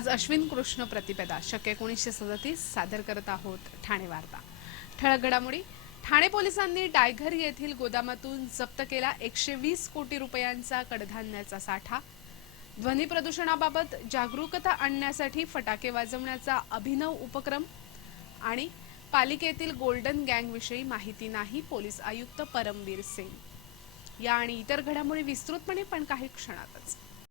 आज अश्विन कृष्ण प्रतिपदा. शक्य एकोणीसशे सदतीस सादर करत आहोत ठाणे वार्ता. ठळक घडामोडी. ठाणे पोलिसांनी डायघर येथील गोदामातून जप्त केला एकशे वीस कोटी रुपयांचा कडधान्याचा साठा. ध्वनी प्रदूषणाबाबत जागरूकता आणण्यासाठी फटाके वाजवण्याचा अभिनव उपक्रम आणि पालिकेतील गोल्डन गँगविषयी माहिती नाही पोलीस आयुक्त परमवीर सिंग. या आणि इतर घडामोडी विस्तृतपणे पण काही क्षणातच.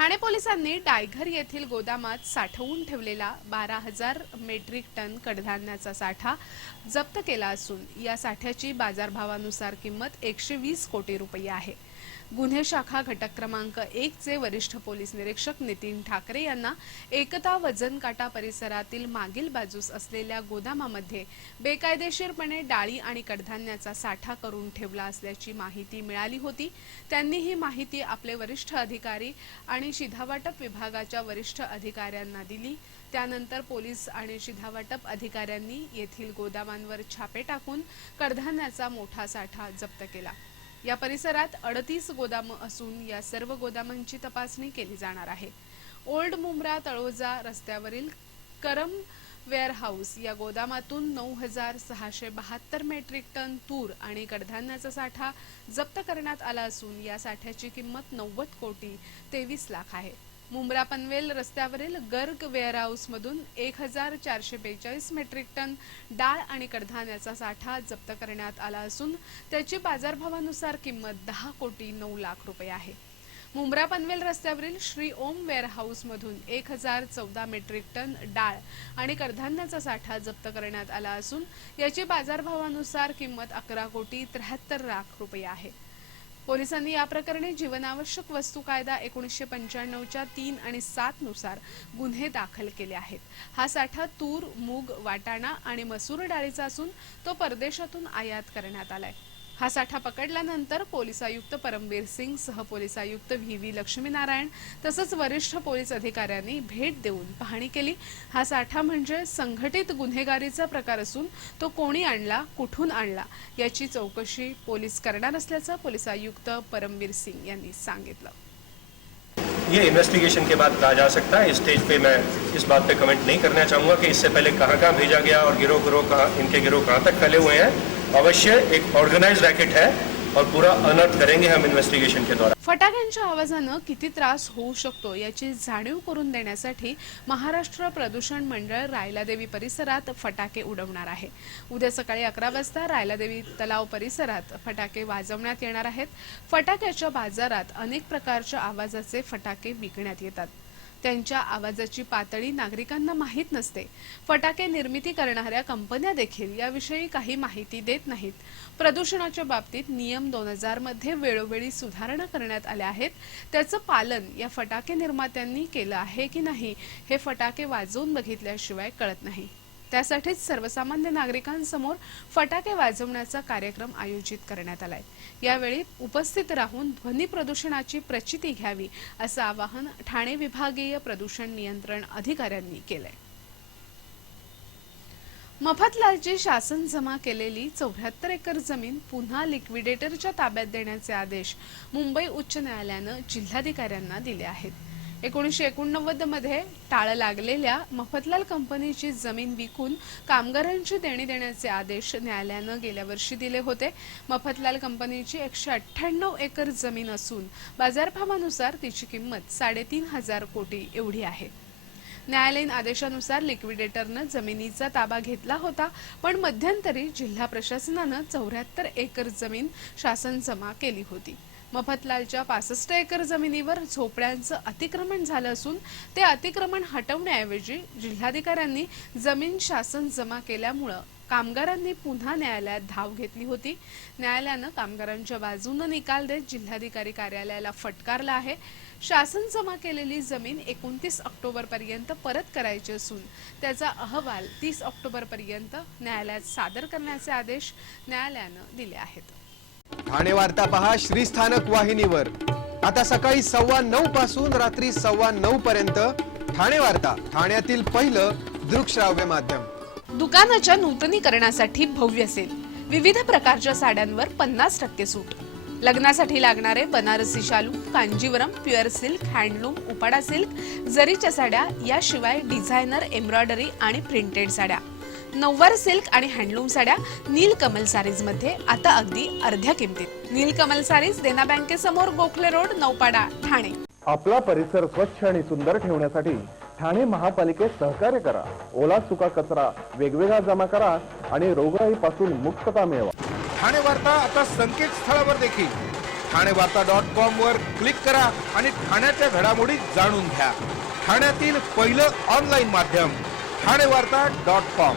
ठाणे पोलिसांनी टायघर येथील गोदामात साठवून ठेवलेला बारा हजार मेट्रिक टन कडधान्याचा साठा जप्त केला असून या साठ्याची बाजारभावानुसार किंमत एकशे वीस कोटी रुपये आहे. गुन्हे शाखा घटक क्रमांक एक चे वरिष्ठ पोलीस निरीक्षक नितीन ठाकरे यांना एकता वजन काटा परिसरातील मागील बाजूस असलेल्या गोदामामध्ये बेकायदेशीरपणे डाळी आणि कडधान्याचा साठा करून ठेवला असल्याची माहिती मिळाली होती. त्यांनी ही माहिती आपले वरिष्ठ अधिकारी आणि शिधावाटप विभागाच्या वरिष्ठ अधिकाऱ्यांना दिली. त्यानंतर पोलीस आणि शिधावाटप अधिकाऱ्यांनी येथील गोदामांवर छापे टाकून कडधान्याचा मोठा साठा जप्त केला. या परिसरात अडतीस गोदामं असून या सर्व गोदामांची तपासणी केली जाणार आहे. ओल्ड मुंब्रा तळोजा रस्त्यावरील करम वेअर हाऊस या गोदामातून नऊ हजार सहाशे बहात्तर मेट्रिक टन तूर आणि कडधान्याचा साठा जप्त करण्यात आला असून या साठ्याची किंमत नव्वद कोटी तेवीस लाख आहे. मुंब्रा पनवेल रस्त्यावरील गर्ग वेअरहाऊस मधून एक हजार चारशे बेचाळीस मेट्रिक टन डाळ आणि कडधान्याचा साठा जप्त करण्यात आला असून त्याची बाजारभावानुसार किंमत दहा कोटी नऊ लाख रुपये आहे. मुंब्रा पनवेल रस्त्यावरील श्री ओम वेअरहाऊस मधून एक हजार चौदा मेट्रिक टन डाळ आणि कडधान्याचा साठा जप्त करण्यात आला असून याची बाजारभावानुसार किंमत अकरा कोटी त्र्याहत्तर लाख रुपये आहे. पोलिसांनी या प्रकरणी जीवनावश्यक वस्तू कायदा एकोणीसशे पंच्याण्णवच्या तीन आणि सात नुसार गुन्हे दाखल केले आहेत. हा साठा तूर मूग वाटाणा आणि मसूर डाळीचा असून तो परदेशातून आयात करण्यात आलाय. हा साठा पकडल्यानंतर पोलीस आयुक्त परमबीर सिंग सह पोलीस आयुक्त व्ही व्ही लक्ष्मीनारायण तसंच वरिष्ठ पोलीस अधिकाऱ्यांनी भेट देऊन पाहणी केली. हा साठा म्हणजे संघटित गुन्हेगारीचा प्रकार असून तो कोणी आणला कुठून आणला याची चौकशी पोलीस करणार असल्याचं पोलीस आयुक्त परमबीर सिंग यांनी सांगितलं. ये इन्वेस्टिगेशन के बाद कहा जा सकता है स्टेज पे मैं इस बात पे कमेंट नहीं करना चाहूँगा कि इससे पहले कहाँ कहाँ भेजा गया और गिरोह गिरोह कहाँ इनके गिरोह कहाँ तक फैले हुए हैं। अवश्य एक ऑर्गेनाइज रैकेट है और पूरा अनर्थ करेंगे हम इन्व्हेस्टिगेशन के दौरान फटाक्यांच्या आवाजानं किती त्रास होऊ शकतो याची जाणीव करून देण्यासाठी महाराष्ट्र प्रदूषण मंडळ रायलादेवी परिसरात फटाके उडवणार आहे. उद्या सकाळी अकरा वाजता रायलादेवी तलाव परिसरात फटाके वाजवण्यात येणार आहेत. फटाक्याच्या बाजारात अनेक प्रकारच्या आवाजाचे फटाके विकण्यात येतात. त्यांच्या आवाजाची पातळी नागरिकांना माहीत नसते. फटाके निर्मिती करणाऱ्या कंपन्या देखील याविषयी काही माहिती देत नाहीत. प्रदूषणाच्या बाबतीत नियम दोन हजारमध्ये वेळोवेळी सुधारणा करण्यात आल्या आहेत. त्याचं पालन या फटाके निर्मात्यांनी केलं आहे की नाही हे फटाके वाजवून बघितल्याशिवाय कळत नाही. त्यासाठीच सर्वसामान्य नागरिकांसमोर फटाके वाजवण्याचा कार्यक्रम आयोजित करण्यात आलाय. यावेळी उपस्थित राहून ध्वनी प्रदूषणाची प्रचिती घ्यावी असं आवाहन ठाणे विभागीय प्रदूषण नियंत्रण अधिकाऱ्यांनी केलंय. मफतलालची शासन जमा केलेली चौऱ्याहत्तर एकर जमीन पुन्हा लिक्विडेटरच्या ताब्यात देण्याचे आदेश मुंबई उच्च न्यायालयानं जिल्हाधिकाऱ्यांना दिले आहेत. एकोणीसशे एकोणनव्वदमध्ये टाळ लागलेल्या मफतलाल कंपनीची जमीन विकून कामगारांची देणी देण्याचे आदेश न्यायालयानं गेल्या वर्षी दिले होते. मफतलाल कंपनीची एकशे अठ्ठ्याण्णव एकर जमीन असून बाजारभावानुसार तिची किंमत साडेतीन हजार कोटी एवढी आहे. न्यायालयीन आदेशानुसार लिक्विडेटरनं जमिनीचा ताबा घेतला होता पण मध्यंतरी जिल्हा प्रशासनानं चौऱ्याहत्तर एकर जमीन शासन जमा केली होती. मफतलालच्या पासष्ट एकर जमिनीवर झोपड्यांचं अतिक्रमण झालं असून ते अतिक्रमण हटवण्याऐवजी जिल्हाधिकाऱ्यांनी जमीन शासन जमा केल्यामुळं कामगारांनी पुन्हा न्यायालयात धाव घेतली होती. न्यायालयानं कामगारांच्या बाजूनं निकाल देत जिल्हाधिकारी कार्यालयाला फटकारला आहे. शासन जमा केलेली जमीन एकोणतीस ऑक्टोबर पर्यंत परत करायची असून त्याचा अहवाल तीस ऑक्टोबर पर्यंत न्यायालयात सादर करण्याचे आदेश न्यायालयानं दिले आहेत. ठाणे वार्ता पहा श्रीस्थानक वाहिनीवर. आता सकाळी सव्वा नऊ पासून रात्री सव्वा नऊ पर्यंत ठाणे वार्ता ठाण्यातील पहिलं दृकश्राव्य माध्यम. दुकानाच्या नूतनीकरणासाठी भव्य सेल. विविध प्रकारच्या साड्यांवर पन्नास टक्के सूट. लग्नासाठी लागणारे बनारसी शालू Kanjivaram pure silk handloom Uppada silk जरीच्या साड्या याशिवाय डिझायनर एम्ब्रॉयडरी आणि प्रिंटेड साड्या. नऊवार सिल्क आणि हँडलूम साड्या नीलकमल सारीजमध्ये आता अगदी अर्ध्या किमतीत. नीलकमल सारीज देना बँकेसमोर गोखले रोड नौपाडा ठाणे. आपला परिसर स्वच्छ आणि सुंदर ठेवण्यासाठी ठाणे महापालिकेत सहकार्य करा. ओला सुका कचरा वेगवेगळा जमा करा आणि रोगराईपासून मुक्तता मिळवा. ठाणे वार्ता आता संकेतस्थळावर देखील. ठाणे वार्ता डॉट कॉम वर क्लिक करा आणि ठाण्याच्या घडामोडी जाणून घ्या. ठाण्यातील पहिलं ऑनलाईन माध्यम ठाणे वार्ता डॉट कॉम.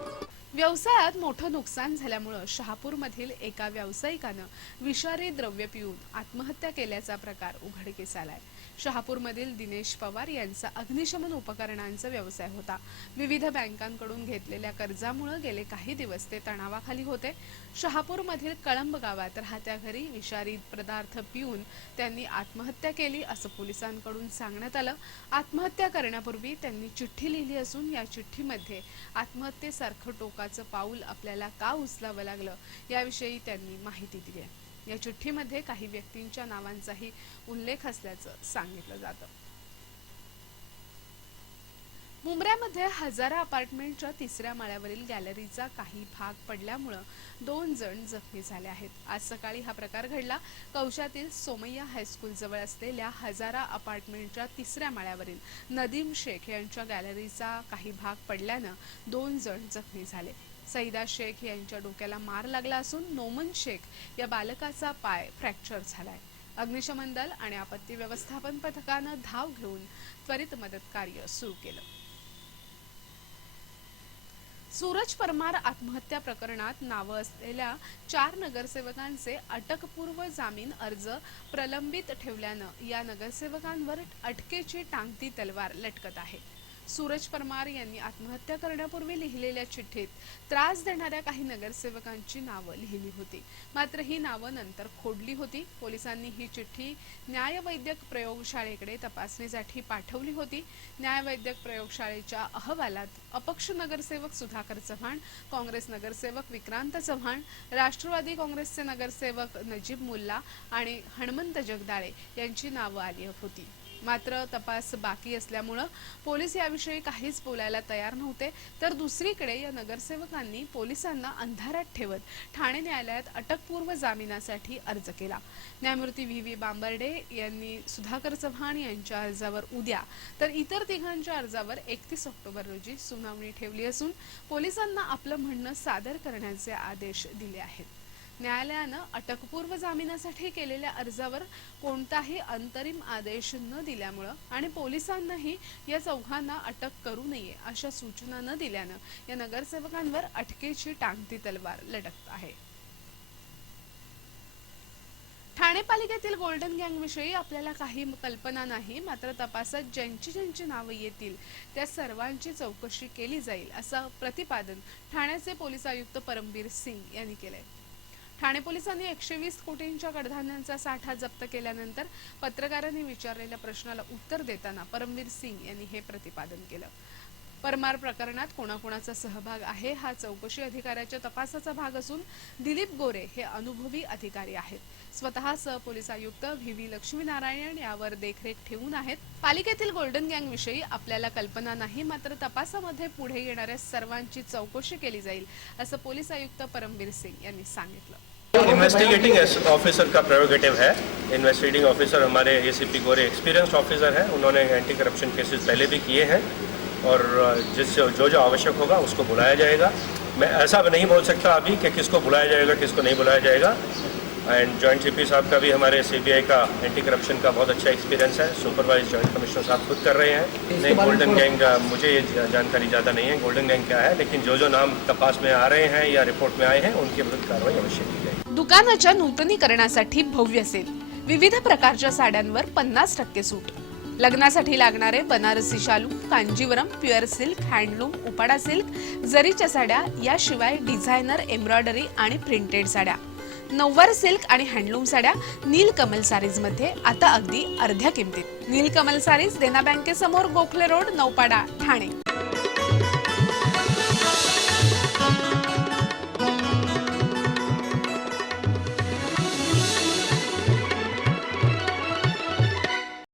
व्यवसायात मोठं नुकसान झाल्यामुळं शहापूरमधील एका व्यावसायिकानं विषारी द्रव्य पिऊन आत्महत्या केल्याचा प्रकार उघडकीस आलाय. शहापूरमधील दिनेश पवार यांचा अग्निशमन उपकरणांचा व्यवसाय होता. विविध बँकांकडून घेतलेल्या कर्जामुळे गेले काही दिवस ते तणावाखाली होते. शहापूरमधील कळंब गावात राहत्या घरी विषारी पदार्थ पिऊन त्यांनी आत्महत्या केली असं पोलिसांकडून सांगण्यात आलं. आत्महत्या करण्यापूर्वी त्यांनी चिठ्ठी लिहिली असून या चिठ्ठीमध्ये आत्महत्येसारखं टोकाचं पाऊल आपल्याला का उचलावं लागलं याविषयी त्यांनी माहिती दिली आहे. या चिठ्ठीमध्ये काही व्यक्तींच्या नावांचाही उल्लेख असल्याचं सांगितलं जातं. मुंबऱ्यामध्ये हजारा अपार्टमेंटच्या तिसऱ्या माळ्यावरील गॅलरीचा काही भाग पडल्यामुळं दोन जण जखमी झाले आहेत. आज सकाळी हा प्रकार घडला. कौशातील सोमय्या हायस्कूल जवळ असलेल्या हजारा अपार्टमेंटच्या तिसऱ्या माळ्यावरील नदीम शेख यांच्या गॅलरीचा काही भाग पडल्यानं दोन जण जखमी झाले. सईदा शेख यांच्या डोक्याला मार लागला असून नोमन शेख या बालकाचा पाय फ्रॅक्चर झालाय. अग्निशमन दल आणि आपत्ती व्यवस्थापन पथकानं धाव घेऊन त्वरित मदत कार्य सुरू केलं. सूरज परमार आत्महत्या प्रकरणात नावं असलेल्या चार नगरसेवकांचे अटकपूर्व जामीन अर्ज प्रलंबित ठेवल्यानं या नगरसेवकांवर अटकेची टांगती तलवार लटकत आहे. सूरज परमार यांनी आत्महत्या करण्यापूर्वी लिहिलेल्या चिठ्ठीत त्रास देणाऱ्या काही नगरसेवकांची नावं लिहिली होती. मात्र ही नावं नंतर खोडली होती. पोलिसांनी ही चिठ्ठी न्यायवैद्यक प्रयोगशाळेकडे तपासणीसाठी पाठवली होती. न्यायवैद्यक प्रयोगशाळेच्या अहवालात अपक्ष नगरसेवक सुधाकर चव्हाण काँग्रेस नगरसेवक विक्रांत चव्हाण राष्ट्रवादी काँग्रेसचे नगरसेवक नजीब मुल्ला आणि हणमंत जगदाळे यांची नावं आली होती. मात्र तपास बाकी असल्यामुळं पोलीस याविषयी काहीच बोलायला तयार नव्हते. तर दुसरीकडे या नगरसेवकांनी पोलिसांना अंधारात ठेवत ठाणे न्यायालयात अटकपूर्व जामिनासाठी अर्ज केला. न्यायमूर्ती व्ही. व्ही. बांबर्डे यांनी सुधाकर चव्हाण यांच्या अर्जावर उद्या तर इतर तिघांच्या अर्जावर एकतीस ऑक्टोबर रोजी सुनावणी ठेवली असून पोलिसांना आपलं म्हणणं सादर करण्याचे आदेश दिले आहेत. न्यायालयानं अटकपूर्व जामिनासाठी केलेल्या अर्जावर कोणताही अंतरिम आदेश न दिल्यामुळं आणि पोलिसांनाही या चौघांना अटक करू नये अशा सूचना न दिल्यानं या नगरसेवकांवर अटकेची टांगती तलवार लटकत आहे. ठाणे पालिकेतील गोल्डन गँगविषयी आपल्याला काही कल्पना नाही मात्र तपासात ज्यांची ज्यांची नावं येतील त्या सर्वांची चौकशी केली जाईल असं प्रतिपादन ठाण्याचे पोलीस आयुक्त परमबीर सिंग यांनी केलंय. ठाणे पोलिसांनी एकशे वीस कोटींच्या कडधान्यांचा साठा जप्त केल्यानंतर पत्रकारांनी विचारलेल्या प्रश्नाला उत्तर देताना परमवीर सिंग यांनी हे प्रतिपादन केलं. परमार प्रकरणात कोणाकोणाचा सहभाग आहे हा चौकशी अधिकाऱ्याच्या तपासाचा भाग असून दिलीप गोरे हे अनुभवी अधिकारी आहेत. स्वतः सहपोलीस आयुक्त व्ही व्ही लक्ष्मीनारायण यावर देखरेख ठेवून आहेत. पालिकेतील गोल्डन गँग विषयी आपल्याला कल्पना नाही मात्र तपासामध्ये पुढे येणाऱ्या सर्वांची चौकशी केली जाईल असं पोलीस आयुक्त परमवीर सिंग यांनी सांगितलं. इन्वेस्टिगेटिंग ऑफिसर का प्रेरोगेटिव है। इन्वेस्टिगेटिंग ऑफिसर हमारे A C P Gore experienced officer हैं। उन्होंने एंटी करप्शन केसेस पहले भी किए हैं और जिस जो जो आवश्यक होगा उसको बुलाया जाएगा। मैं ऐसा नहीं बोल सकता अभी कि किसको बुलाया जाएगा किसको नहीं बुलाया जाएगा। एंड जॉइंट सीपी साहब का भी हमारे सीबीआई का एंटी करप्शन का बहुत अच्छा एक्सपीरियंस है। सुपरवाइज जॉइंट कमिश्नर साहब खुद कर रहे हैं। नहीं गोल्डन गैंग का मुझे ये जानकारी ज़्यादा नहीं है। गोल्डन गैंग क्या है? लेकिन जो जो नाम तपास में आ रहे हैं या रिपोर्ट में आए हैं उनके विरुद्ध कार्रवाई अवश्य की दुकानाच्या नूतनीकरणासाठी भव्य सेल विविध प्रकारच्या साड्यांवर पन्नास टक्के सूट. लग्नासाठी लागणारे बनारसी शालू Kanjivaram pure silk handloom Uppada silk जरीच्या साड्या याशिवाय डिझायनर एम्ब्रॉयडरी आणि प्रिंटेड साड्या. नऊवार सिल्क आणि हँडलूम साड्या नीलकमल सारीजमध्ये आता अगदी अर्ध्या किमतीत. नीलकमल सारीज देना बँकेसमोर गोखले रोड नौपाडा ठाणे.